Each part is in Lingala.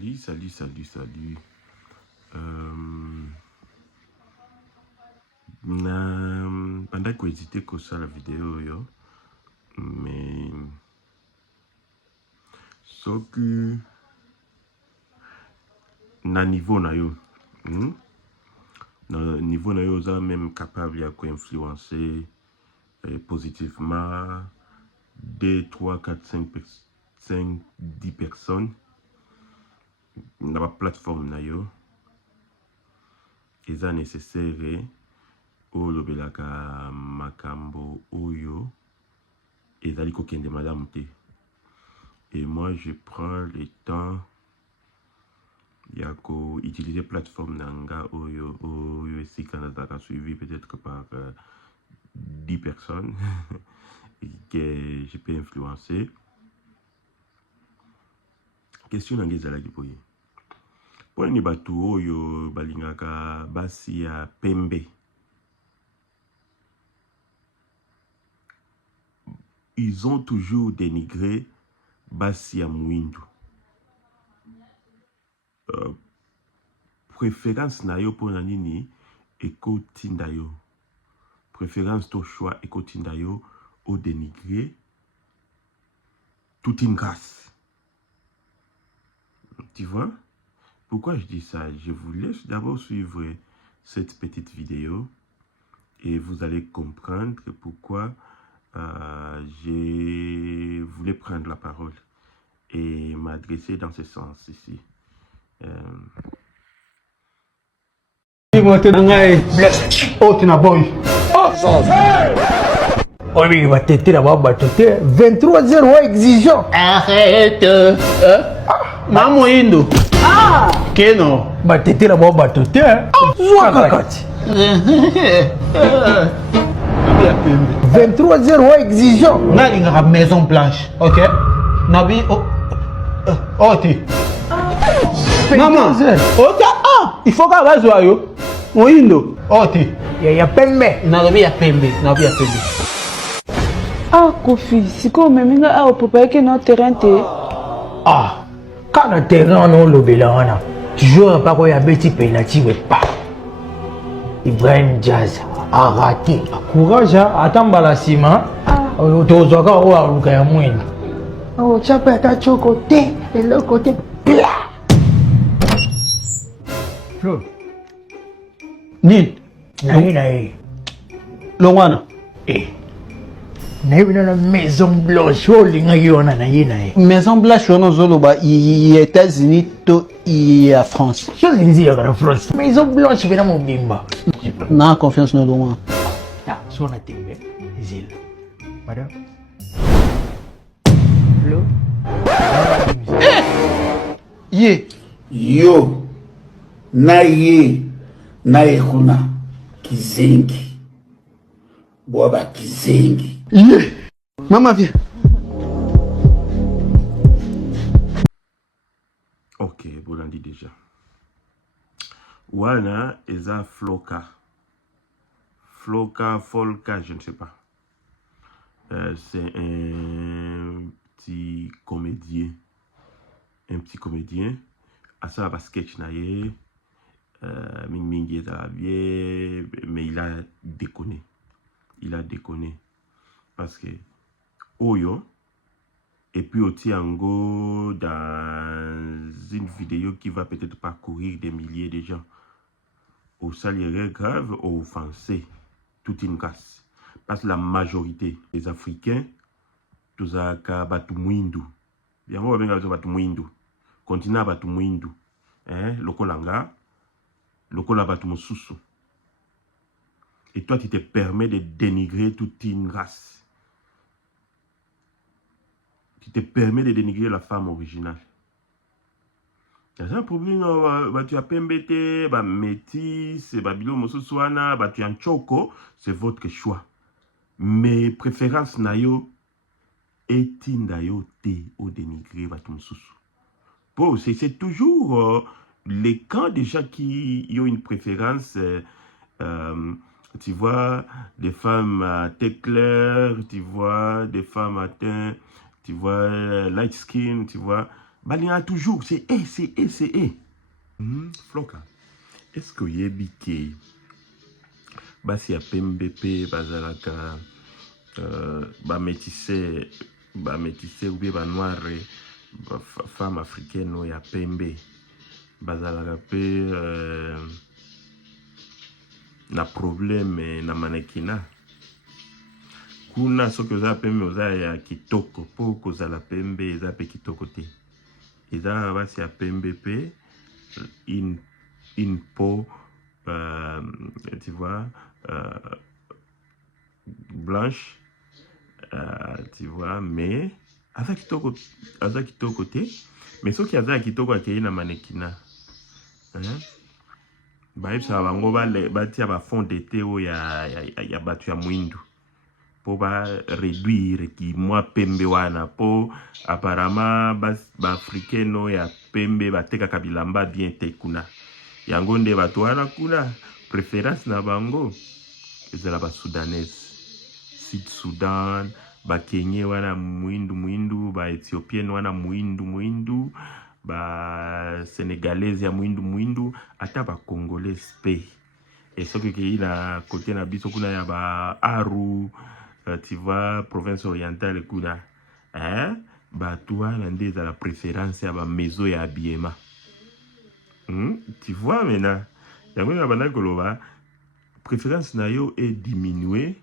Salut. Pendant que hésité que ça la vidéo yo, mais ce que na niveau na yo, na niveau na yo ça même capable à influencer positivement 2, 3, 4, 5, 10 personnes na la plateforme na yo. Et ça nécessaire au lobelaka makambo oyo et dali kokende madame te. Et moi je prends le temps yako utiliser plateforme nanga oyo aussi Canada suivi peut-être par 10 personnes que je peux influencer. Question nanga ezalaki boye. Poni batu oyo balingaka basi ya pembe. Ils ont toujours dénigré basi ya mwindu. Préférence na yo pour nini ekotinda yo. Préférence to choix ekotinda yo au dénigrer toute une race. Tu vois? Pourquoi je dis ça? Je vous laisse d'abord suivre cette petite vidéo et vous allez comprendre pourquoi je voulais prendre la parole et m'adresser dans ce sens ici. Oui, va têter là-bas, va têter 23-0 exigeant. Arrête. Maman Indo. Ah. Keno. Va têter là-bas, va têter. Zoua kakati. 23-0 exigeant. N'a une maison blanche, ok? Nabi. Oh, tu. Maman. Ok. Ah. Il faut qu'elle va jouer. Indo. Oh, tu. Il y a pembe. Nabi ya pembe. Nabi ya pembe. Ah, Kofi, si comme même là, on peut pas que notre terrain te. Ah, quand le terrain non le bilan, tu joues pas quoi y a petit penalty ou pas. Ibrahim Jazz a raté. Courage, attends balasima. Tu dois avoir le cas moins. Oh, tu as pas ta côté et l'autre côté. Flo. Ni. Naïe. Longwana. Eh. Naïe dans la maison blanche, oh l'ingénieur naïe. Maison blanche, on a zoloba, il est États-Unis, to il est France. Je le dis en France. Maison blanche, c'est vraiment bimba. N'a confiance dans l'homme. Ah, son attimé, zil. Madame. Flo. Ye. Yo, na kuna kizengi. Boba kizengi. Ye. Maman viens. Ok, vous l'en dit déjà. Wana eza Floka. Folka, je ne sais pas. C'est un petit comédien. À ça, va sketch naïe. Mingi est à bien, mais il a déconné. Parce que Oyo, et puis Otiango, dans une vidéo qui va peut-être parcourir des milliers de gens, au salaire grave, au offensé, toute une race. Parce que la majorité des Africains, tous à Batumwindu. Bien, on va bien Batumwindu. Continue à Batumwindu. Lokolanga, Lokola Batumususu. Et toi, tu te permets de dénigrer toute une race. Tu te permets de dénigrer la femme originale. Il y a un problème, tu as pembete, métis, bilo mosuswana, tu as choco, c'est votre choix. Mais préférence nayo, etindayo te au dénigrer batumususu. Bon, c'est toujours les camps déjà qui ont une préférence. Tu vois des femmes à teint clair, tu vois des femmes à teint, tu vois light skin, tu vois. balinga toujours c'est Floka, est-ce que yebi ke basi ya pembe pe bazalaka métissé ou bien noir femme africaine ou ya pembe bazalaka pe na problème na manekina kuna soki oza pembe oza ya kitoko po kozala pembe eza pe kitoko te eza basi ya pembe pe une peau tu vois blanche tu vois mais aza kitoko te mais soki aza ya kitoko akei na manekina bayebisaka bango batia bafond de te oyo ya bato ya mwindu po baréduire ki mwa pembe wana po apparemment baafricaine oyo ya pembe batekaka bilamba bien te kuna yango nde bato wana kuna préférence na bango ezala basoudanese Sud Sudan bakenye wana mwindu baéthiopienne wana mwindu basénégalaise ya mwindu ata bacongolaise pe et soki kei na côté na biso kuna ya baaru tu vois province orientale kuna bato wana nde ezala préférence ya bamaison ya habillement tu vois maintenant yango na bandaki koloba préférence na yo est diminuer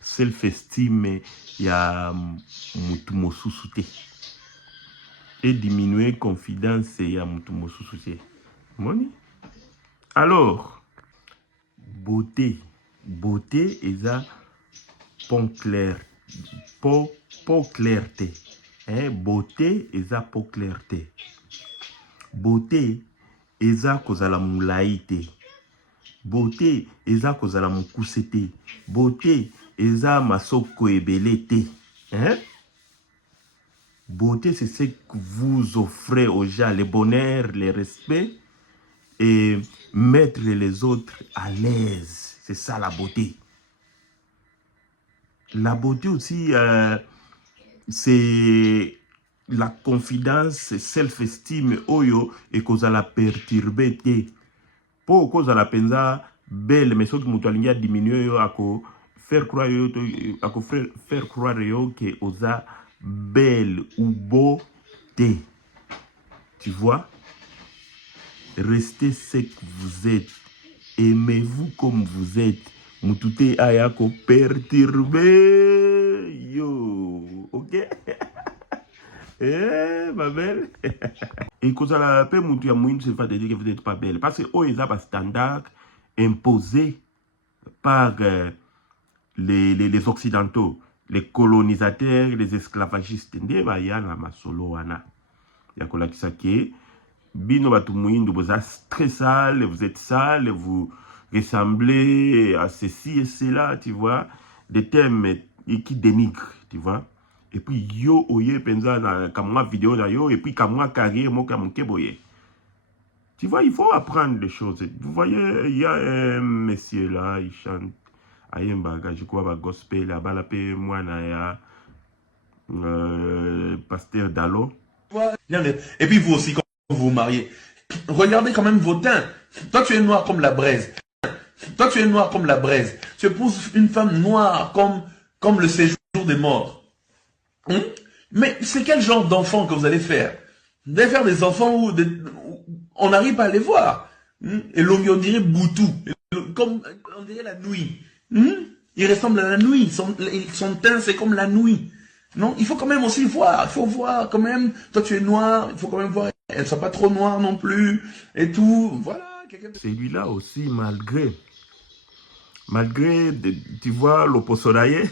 self-estime ya mutu mosusu te et diminuer confidence ya mutu mosusu te moni alors beauté eza pont clair peau clair te beauté eza peau clair te beauté eza kozala mulai te beauté eza kozala mokuse te beauté eza masoko ebele te beauté c'est ce que vous offrez aux gens, le bonheur, le respect et mettre les autres à l'aise, c'est ça la beauté. La beauté aussi c'est la confidence, self-esteem oyo et cause la perturber te po cause la penza belle mais soki mutu alingi diminuer yo ako faire croire yo que oza belle ou beau te, tu vois, restez ce que vous êtes, aimez-vous comme vous êtes, mutute ayako perturber yo, ok. Ma belle. Et quand ça peut mutu ya mouine, c'est pas de dire que vous n'êtes pas belle. Parce que ils ont un standard imposé par les Occidentaux, les colonisateurs, les esclavagistes. Nde ba yana masolo wana. Yakola kisake. Bino batu mouine, vous êtes très sale, vous êtes sale, vous ressemblez à ceci et cela, tu vois. Des thèmes qui dénigrent, tu vois. Et puis yo oye penza na kamwa vidéo na yo et puis kamwa carrière mo kamuke boye. Tu vois, il faut apprendre des choses. Vous voyez, il y a un monsieur là, il chante ayembaga, je crois ba gospel là, bala pe moi na ya pasteur Dalo. Et puis vous aussi quand vous vous mariez, regardez quand même vos teints. Toi tu es noir comme la braise. Toi tu es noir comme la braise. Tu épouses une femme noire comme le séjour des morts. Mais c'est quel genre d'enfant que vous allez faire? Vous allez faire des enfants où on n'arrive pas à les voir. Et l'on dirait Boutou, comme on dirait la nuit. Il ressemble à la nuit. Son teint c'est comme la nuit. Non, il faut quand même aussi voir. Il faut voir quand même. Toi tu es noir, il faut quand même voir. Elle ne soit pas trop noire non plus et tout. Voilà. Celui-là aussi malgré tu vois l'opposolaye.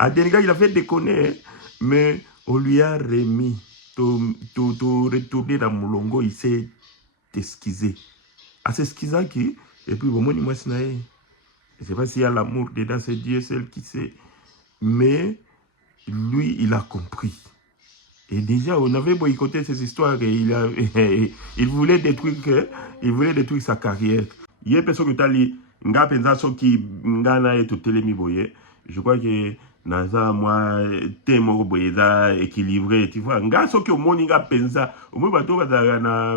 Adenga, il a fait déconner, mais on lui a remis, retourner dans Moulongo, il s'est esquissé. À s'esquisser qui, et puis bon, moi, je ne sais pas s'il y a l'amour dedans, c'est Dieu seul qui sait. Mais lui, il a compris. Et déjà, on avait boycotté ces histoires et il voulait détruire sa carrière. Il y a personne qui t'a dit, je crois que naza moi te moko boye eza équilibré, tu vois. Nga soki omoni nga penza omoni bato bazalaka na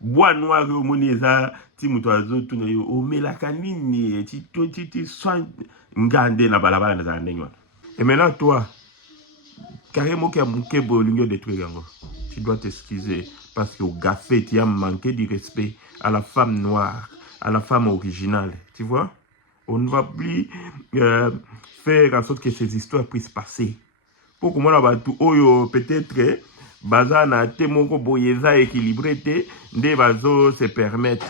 bois noir omoni eza ti moto azotuna yo omelaka nini ti soin nga nde na balabala nazala ndenge wana. Et maintenant toi carré moko ya moke boye olingi odétruire yango, tu dois t'excuser parce que au gafé tu as manqué du respect à la femme noire, à la femme originale, tu vois. On ne va plus faire en sorte que ces histoires puissent passer. Pour que moi, peut-être, baza na te moko boyeza équilibré te, nde bazo se permettre.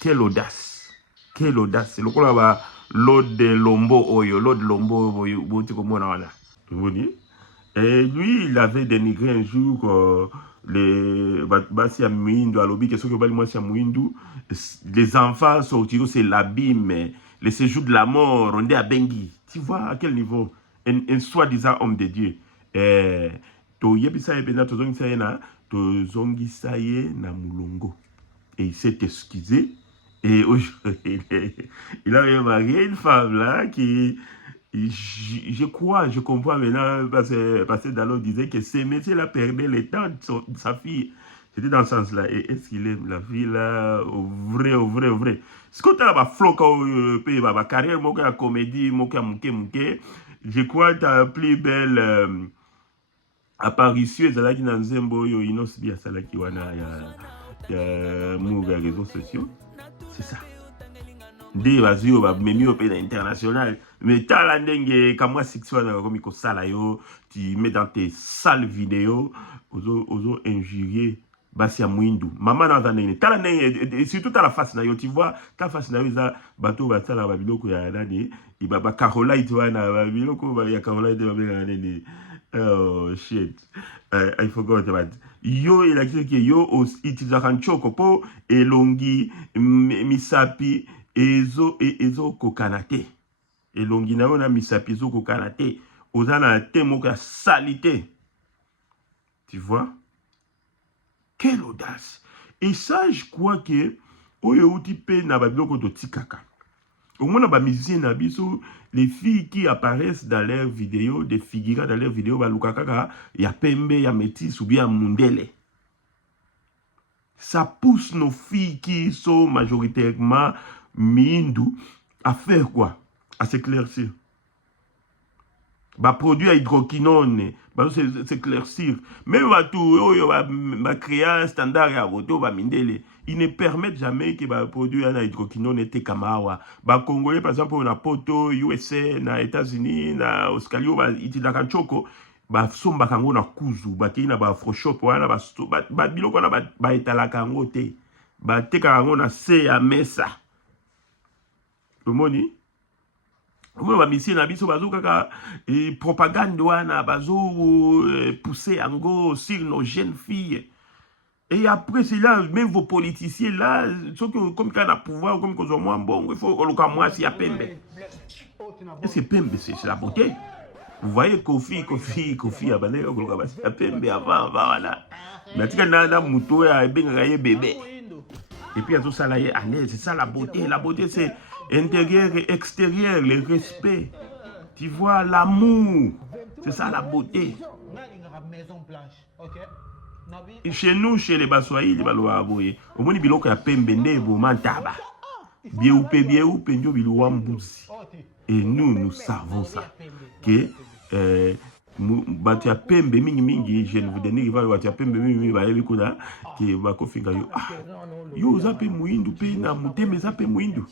Quelle audace! Quelle audace! C'est le coup là, l'autre de Lombo oyo, l'autre de Lombo oyo, vous voyez? Et lui, il avait dénigré un jour les enfants sortis, c'est l'abîme, les séjours de la mort, on est à Bengi. Tu vois à quel niveau? Un soi-disant homme de Dieu. Na Mulongo. Et il s'est excusé. Et aujourd'hui, il a marié une femme là qui... Je crois, je comprends maintenant, parce que Dallot disait que ce métier-là perdait le temps de sa fille. C'était dans ce sens-là. Et est-ce qu'il aime la fille là, au vrai? Ce que tu as la floc, la carrière, la comédie, je crois que tu as la plus belle apparition, c'est là qui n'a pas inos bien ça là qui wana ya les réseaux sociaux. C'est ça. Des bazio ba memi au pays international, mais tala ndenge kamwa sexuel comme ko sala yo, tu mets dans tes sales vidéos ozo injurier basia mwindu mama na ndenge tala ndenge surtout ta la face na yo, tu vois ta face na yo za bato ba sala ba biloko ya nani ibaba Carolite wana ba biloko ba ya Carolite ba benga nani. Oh shit, I forgot about yo. Il a dit que yo itizaka nchoko po elongi misapi ezo kokanate. Elongi na yo na misapi ezo kokanate. Ozana te moka salité. Tu vois? Quelle audace! Et ça, je crois que oyo uti pe na ba biloko to tikaka. Au moins, les filles qui apparaissent dans leurs vidéos, des figurants dans leurs vidéos, il y a Pembe, il y a Métis ou bien Mundele. Ça pousse nos filles qui sont majoritairement mindou à faire quoi? À s'éclaircir. Produit à hydroquinone, s'éclaircir. Même créer un standard à voto, ils ne permettent jamais que le produit à hydroquinone était kamawa. Congolais, par exemple, on a poto, USA, na États-Unis, na Australie, ils ont un choco. Somba kango na kuzu, ki na afroshop, biloko na etala kango te. Te kango na se ya mesa. Le moni? Vous avez mis na biso bazo kaka propagande wana bazo pousser ango sur nos jeunes filles. Et après cela, même vos politiciens là, ceux qui comme quand na pouvoir comme qu'on moins bon, il faut le moi si à Pembe. Et c'est Pembe, c'est la beauté. Vous voyez Kofi à Banega à Pembe avant voilà. Mais tu na muto ya benga bébé. Et puis à tout ça là, c'est ça la beauté. La beauté c'est intérieur et extérieur, le respect. Tu vois, l'amour. C'est ça la beauté. Et chez nous, chez les Baswaï, les Baloaboye, au moins, il y a Pembende, Bomantaba. Bien ou Pendio, Bilouambouzi. Et nous savons ça. Que, batia Pembe, mingi, je ne vous donne pas, batia Pembe, mingi, kuna, que Bakofinga, yo, zape mouindu, pena, mouteme, zape mouindu.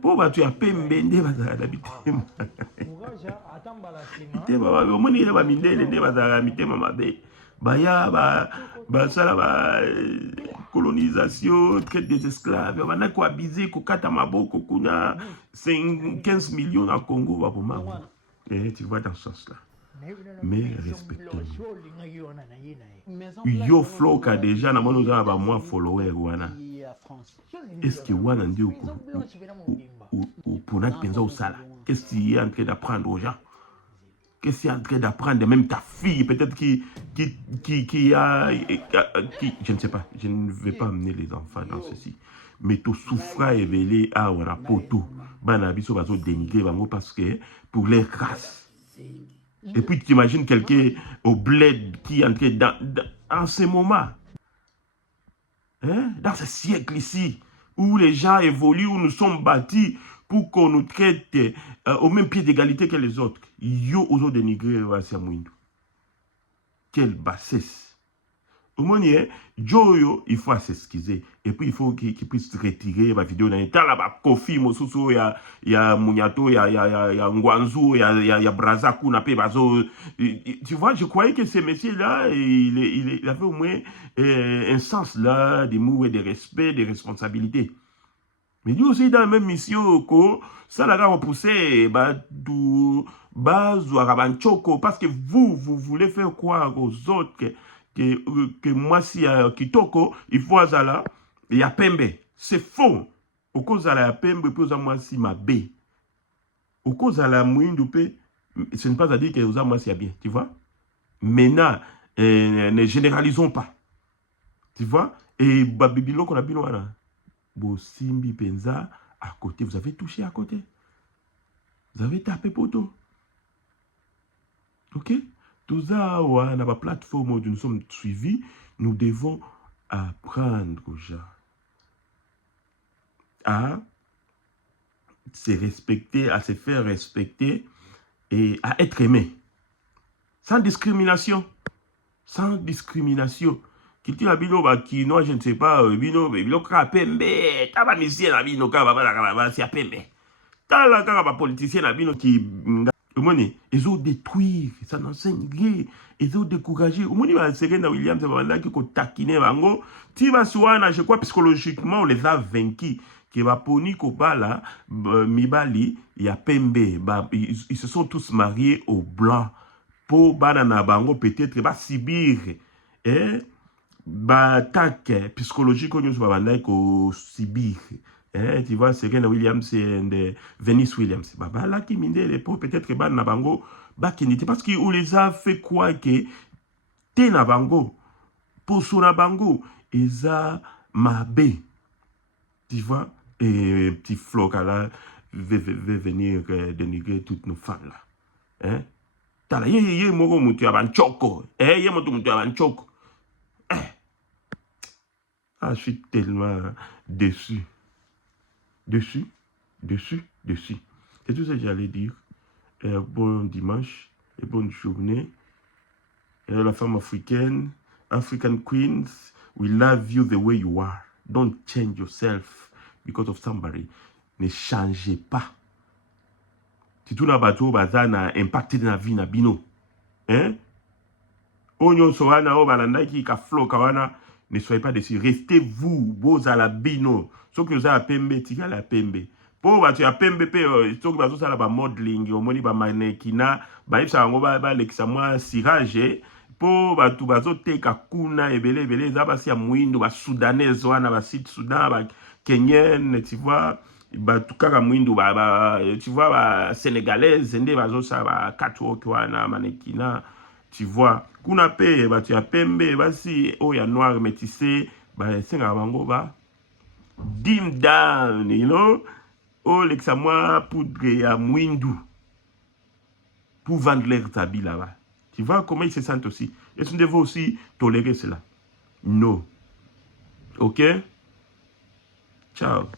Pour tu as Pembe, nde bazala bitema. Bitema, omoni ba mindele nde bazala mitema mabe. Baya basala colonisation, traite des esclaves, bana ko abiser ko kata maboko kuna 15 millions à Congo ba bomama. Tu vois dans ce sens là. Mais respectons-nous. Yo flow a déjà na mono za ba moins follower wana. Est-ce que wana ndi ou pour notre penza au sala? Qu'est-ce qu'il est en train d'apprendre aux gens? Qu'est-ce qu'il est en train d'apprendre? Même ta fille, peut-être qui a... je ne sais pas, je ne vais pas amener les enfants dans ceci. mais tu souffras évelé à on a poto. Bana biso bazo dénigrer bango parce que pour les races. Et puis tu imagines quelqu'un au bled qui est entré en ce moment, hein, dans ce siècle ici, où les gens évoluent, où nous sommes bâtis pour qu'on nous traite au même pied d'égalité que les autres. Yo oso dénigrer Wassia Mouindou. Quelle bassesse. Au moins, Joyo, il faut s'excuser. Et puis, il faut qu'il puisse retirer la vidéo. Il y a Kofi, Mosusu, il y a Mouniato, il y a Ngwanzu, il y a Brazakou, tu vois, je croyais que ce messieurs-là, il avait au moins un sens là, d'amour et de respect, de responsabilité. Mais lui aussi, dans la même mission, ça l'a repoussé, parce que vous voulez faire croire aux autres que moi, si Kitoko, il faut Azala, il y a Pembe. C'est faux. Au cause de la Pembe, puis moi, si ma B. Au cause de la Mouindoupe, ce n'est pas à dire que vous moi, si bien, tu vois. Maintenant, ne généralisons pas. Tu vois. Et Babibilo, qu'on a bien là. Simbi Penza, à côté, vous avez touché à côté. Vous avez tapé poteau. Ok? Tout ça, on a la plateforme où nous sommes suivis. Nous devons apprendre aux gens à se respecter, à se faire respecter et à être aimé. Sans discrimination. Sans discrimination. Qui a bino qui non je ne sais pas bino krapembe taba misien na bino ka baba si apembe tala ka ba politicien na bino qui omoni ils ont détruire ça n'enseigne rien ils ont découragé omoni ba Serena Williams banda qui ko taquiner bango ti ba suana je crois psychologiquement on les a vaincus qui va poni ko bala mibali ya pembe ils se sont tous mariés au blanc pour banana bango peut-être ba subir attaque psychologique qu'on nous va au Sibir. Tu vois, Serena Williams et Venus Williams. Là qui mine les pauvres peut-être que Nabango Bakinité parce qu'on les a fait quoi que t'es Nabango pour son Nabango ils a mabé. Tu vois, et petit floc là veut venir dénigrer toutes nos femmes là. Hein? T'as là, yé moro mutu aban choko. Yé moto mutu aban choko. Ah, je suis tellement déçu. Déçu. C'est tout ce que j'allais dire. Bon dimanche et bonne journée. La femme africaine, African queens, we love you the way you are. Don't change yourself because of somebody. Ne changez pas. Si tout n'a pas tout, ça n'a impacté dans la vie na bino. Hein? Onyo soana o balanda ki ka flow kawana. Ne soyez pas déçus. Restez vous, beaux à la bino. Ce que vous avez à pembe, tika la pembe. Pour tu as pembe, ce que vous avez à la modeling, au moni ba manekina, ba ifsa ngo ba lekisa moi sirage. Pour tu bazo te kakuna ebele za si ya muindo ba soudanais wana ba sud Soudan ba kenyen, tu vois, ba tukaka muindo tu vois ba sénégalaise ndé bazo sa ba katwo wana manekina. Tu vois, kuna pe tu as pembe basi oya noir métissé ba senga bango ba dim down, you know, lexa moi poudre ya mwindu pour vendre leurs habits là-bas. Tu vois comment ils se sentent aussi. Est-ce qu'on devait aussi tolérer cela? Non. Ok? Ciao.